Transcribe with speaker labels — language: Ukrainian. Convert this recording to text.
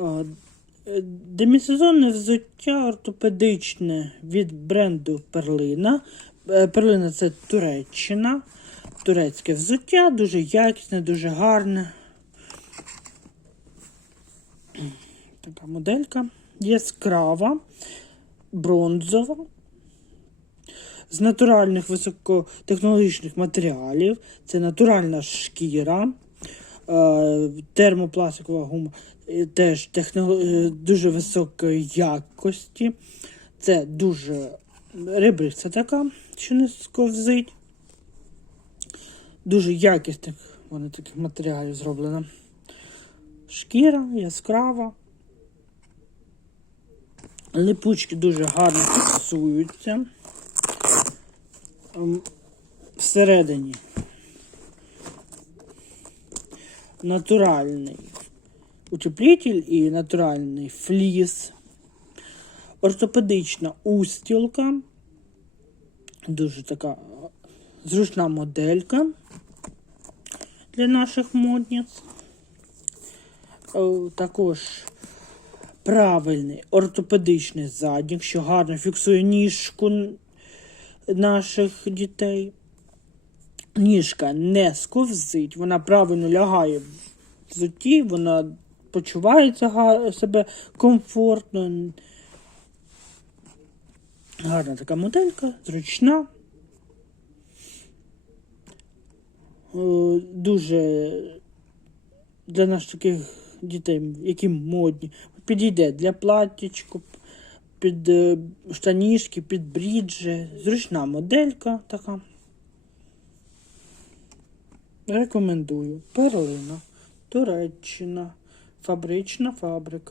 Speaker 1: Е, Демісезонне взуття ортопедичне від бренду Перлина. Е, Перлина це Туреччина. Турецьке взуття, дуже якісне, дуже гарне. Така моделька. Яскрава, бронзова. З натуральних високотехнологічних матеріалів. Це натуральна шкіра. Термопластикова гума е, теж техно, е, дуже високої якості. Це дуже ребриця така, що не сковзить. Дуже якісних вони таких матеріалів зроблено. Шкіра яскрава. Липучки дуже гарно фіксуються. Ем, Всередині натуральний утеплитель і натуральний фліс. Ортопедична устілка. Дуже така зручна моделька для наших модниць. Також правильний ортопедичний заднік, що гарно фіксує ніжку наших дітей. Ніжка не сковзить, вона правильно лягає в взутті, вона почувається себе комфортно. Гарна така моделька, зручна. Е, Дуже для наших таких дітей, які модні, підійде для платтячку, під е, штанішки, під бріджі. Зручна моделька така. Рекомендую. Перлина, Туреччина, фабрична фабрика.